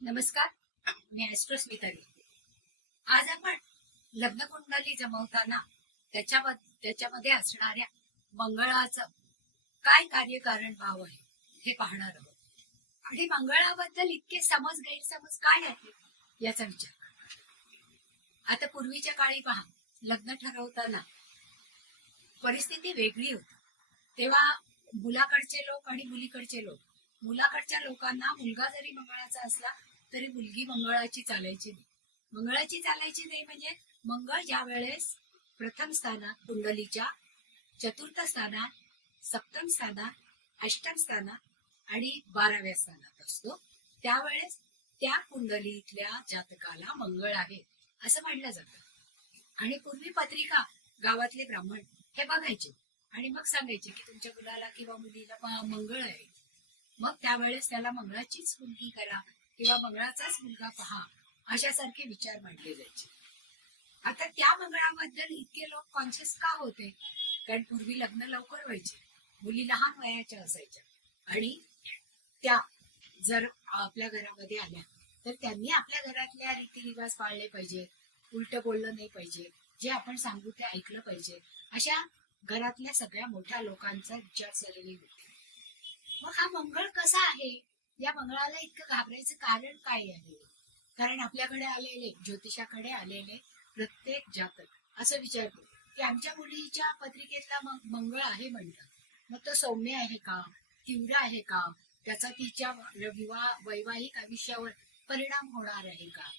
नमस्कार मी ऍस्ट्रो स्मिताली आज आपण लग्न कुंडली जमवताना त्याच्यामध्ये त्याच्यामध्ये असणाऱ्या मंगळाचं काय कार्यकारण भाव आहे हे पाहणार आहोत. आणि मंगळाबद्दल इतके समज गैरसमज काय आहे याचा विचार करणार आता पूर्वीच्या काळी पहा लग्न ठरवताना परिस्थिती वेगळी होती. तेव्हा मुलाकडचे लोक आणि मुलीकडचे लोक मुलाकडच्या लोकांना मुलगा जरी मंगळाचा असला तरी मुलगी मंगळाची चालायची नाही. मंगळाची चालायची नाही म्हणजे मंगळ ज्या वेळेस प्रथम स्थानात कुंडलीच्या चतुर्थ स्थानात सप्तम स्थानात अष्टम स्थानात आणि बाराव्या स्थानात असतो त्यावेळेस त्या कुंडलीतल्या जातकाला मंगळ आहे असं मानलं जातं. आणि पूर्वी पत्रिका गावातले ब्राह्मण हे बघायचे आणि मग सांगायचे की तुमच्या मुलाला किंवा मुलीला मंगळ आहे. मग त्यावेळेस त्याला मंगळाचीच मुलगी करा किंवा मंगळाचाच मुलगा पहा अशासारखे विचार मांडले जायचे. आता त्या मंगळाबद्दल इतके लोक कॉन्शियस का होते? कारण पूर्वी लग्न लवकर व्हायचे. मुली लहान वयाच्या असायच्या. आणि त्या जर आपल्या घरामध्ये आल्या तर त्यांनी आपल्या घरातल्या रीतिरिवाज पाळले पाहिजे उलट बोललं नाही पाहिजे जे आपण सांगू ते ऐकलं पाहिजे. अशा घरातल्या सगळ्या मोठ्या लोकांचा विचार झालेली होती. मग हा मंगळ कसा आहे? या मंगळाला इतकं घाबरायचं कारण काय आहे? कारण आपल्याकडे आलेले ज्योतिषाकडे आलेले प्रत्येक जातक असं विचारतो की आमच्या मुलीच्या पत्रिकेतला मंगळ आहे म्हणतात. मग तो सौम्य आहे का? तीव्र आहे का? त्याचा तिच्या विवाह वैवाहिक आयुष्यावर परिणाम होणार आहे का?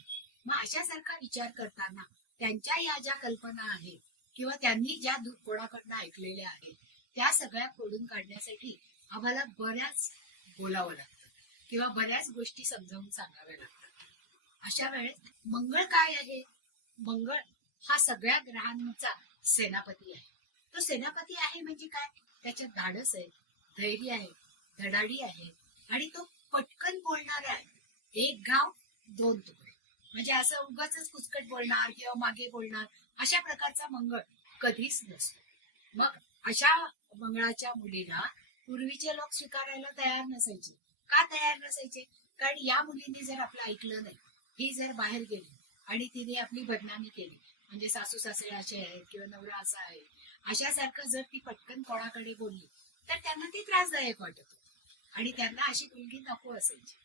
मग अशासारखा विचार करताना त्यांच्या या ज्या कल्पना आहेत किंवा त्यांनी ज्या कोणाकडनं ऐकलेल्या आहेत त्या सगळ्या खोडून काढण्यासाठी आम्हाला बऱ्याच बोलावं लागतं. किंवा बऱ्याच गोष्टी समजावून सांगाव्या लागतात. अशा वेळेस मंगळ काय आहे? मंगळ हा सगळ्या ग्रहांचा सेनापती आहे. तो सेनापती आहे म्हणजे काय? त्याच्यात धाडस आहे धैर्य आहे धडाडी आहे आणि तो पटकन बोलणारा आहे एक गाव दोन तुकडे. म्हणजे असं उगाच कुचकट बोलणार किंवा मागे बोलणार अशा प्रकारचा मंगळ कधीच नसतो. मग अशा मंगळाच्या मुलीला पूर्वीचे लोक स्वीकारायला तयार नसायचे. का तयार नसायचे? कारण या मुलीने जर आपलं ऐकलं नाही ही जर बाहेर गेली आणि तिने आपली बदनामी केली म्हणजे सासू सासरे असे आहेत किंवा नवरा असा आहे अशासारखं जर ती पटकन कोणाकडे बोलली तर त्यांना ती त्रासदायक वाटत. आणि त्यांना अशी मुलगी नको असायची.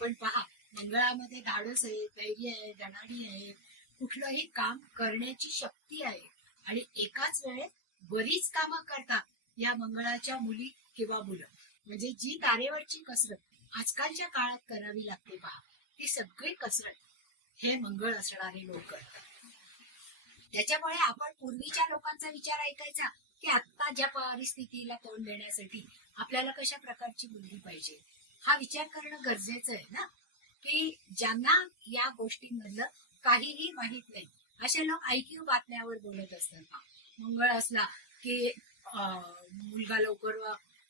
पण पहा मंगळामध्ये धाडस आहे धैर्य आहे धनाडी आहे कुठलंही काम करण्याची शक्ती आहे. आणि एकाच वेळेत बरीच कामं करतात या मंगळाच्या मुली किंवा मुलं. म्हणजे जी तारेवरची कसरत आजकालच्या काळात करावी लागते पहा ती सगळी कसरत हे मंगळ असणारे लोक करतात. त्याच्यामुळे आपण पूर्वीच्या लोकांचा विचार ऐकायचा की आता ज्या परिस्थितीला तोंड देण्यासाठी आपल्याला कशा प्रकारची मुलगी पाहिजे? हा विचार करणं गरजेचं आहे ना? की ज्यांना या गोष्टींमधलं काहीही माहीत नाही असे लोक ऐकीव बातम्यावर बोलत असतात मंगळ असला की अं, मुलगा लवकर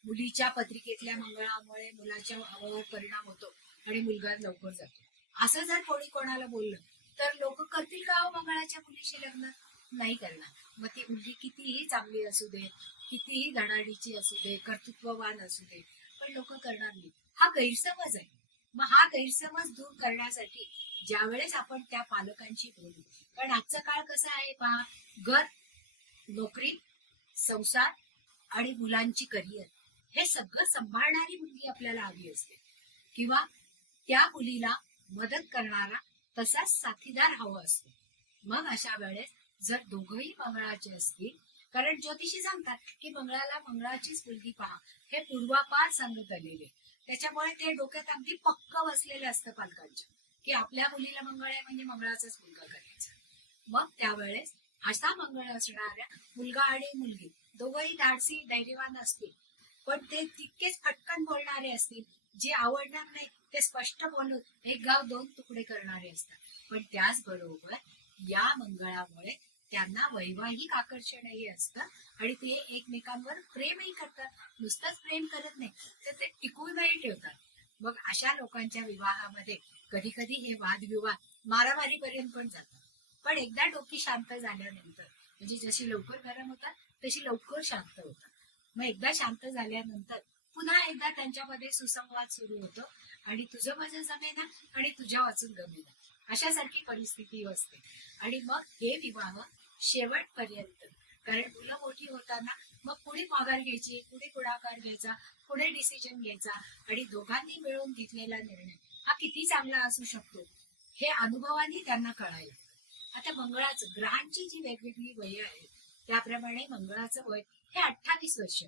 मुलीच्या पत्रिकेतल्या मंगळामुळे मुलाच्या भावावर परिणाम होतो आणि मुलगा लवकर जातो. असं जर कोणी कोणाला बोललं तर लोक करतील का हो मंगळाच्या मुलीशी लग्न? नाही करणार. मग ती मुलगी कितीही चांगली असू दे कितीही धडाडीची असू दे कर्तृत्ववान असू दे पण लोक करणार नाही. हा गैरसमज आहे. मग हा गैरसमज दूर करण्यासाठी ज्यावेळेस आपण त्या पालकांशी बोलू. कारण आजचा काळ कसा आहे पहा घर नोकरी संसार आणि मुलांची करिअर. हे सगळं सांभाळणारी मुलगी आपल्याला हवी असते. किंवा त्या मुलीला मदत करणारा तसाच साथीदार हवा असतो. मग अशा वेळेस जर दोघंही मंगळाचे असतील कारण ज्योतिषी सांगतात की मंगळाला मंगळाचीच मुलगी पहा. हे पूर्वापार सांगत आलेले. त्याच्यामुळे ते डोक्यात अगदी पक्क बसलेलं असतं पालकांच्या की आपल्या मुलीला मंगळ आहे म्हणजे मंगळाचाच मुलगा करायचा. मग त्यावेळेस असा मंगळ असणाऱ्या मुलगा आणि मुलगी दोघंही धाडसी धैर्यवान असतील पण ते तितकेच फटकन बोलणारे असतील जे आवडणार नाही ते स्पष्ट बोलून एक गाव दोन तुकडे करणारे असतात. पण त्याचबरोबर या मंगळामुळे त्यांना वैवाहिक आकर्षणही असतं आणि ते एकमेकांवर प्रेमही करतात. नुसतंच प्रेम करत नाही तर ते टिकूनही ठेवतात. मग अशा लोकांच्या विवाहामध्ये कधी कधी हे वादविवाद मारामारीपर्यंत पण जातात. पण एकदा डोकी शांत झाल्यानंतर म्हणजे जशी लवकर गरम होतात तशी लवकर शांत होतात. मग एकदा शांत झाल्यानंतर पुन्हा एकदा त्यांच्यामध्ये सुसंवाद सुरू होतो. आणि तुझं माझं जमेना आणि तुझ्या वाचून गमेना. अशासारखी परिस्थिती असते. आणि मग हे विवाह शेवटपर्यंत. कारण मुलं मोठी होताना मग कुणी माघार घ्यायची कुणी पुढाकार घ्यायचा पुढे डिसिजन घ्यायचा आणि दोघांनी मिळून घेतलेला निर्णय हा किती चांगला असू शकतो हे अनुभवाने त्यांना कळायला आता मंगळाचं ग्रहांची जी वेगवेगळी वय आहे त्याप्रमाणे मंगळाचं वय हे अठ्ठावीस वर्ष.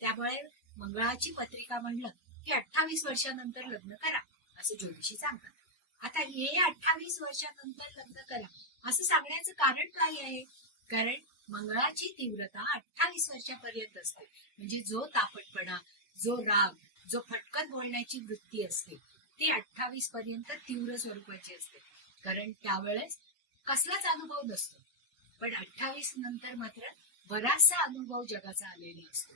त्यामुळे मंगळाची पत्रिका म्हणलं की अठ्ठावीस वर्षानंतर लग्न करा असं ज्योतिषी सांगतात. आता हे अठ्ठावीस वर्षानंतर लग्न करा असं सांगण्याचं कारण काय आहे? कारण मंगळाची तीव्रता अठ्ठावीस वर्षापर्यंत असते. म्हणजे जो तापटपणा जो राग जो फटकत बोलण्याची वृत्ती असते ती अठ्ठावीस पर्यंत तीव्र स्वरूपाची असते. कारण त्यावेळेस कसलाच अनुभव नसतो. पण अठ्ठावीस नंतर मात्र बराचसा अनुभव जगाचा आलेला असतो.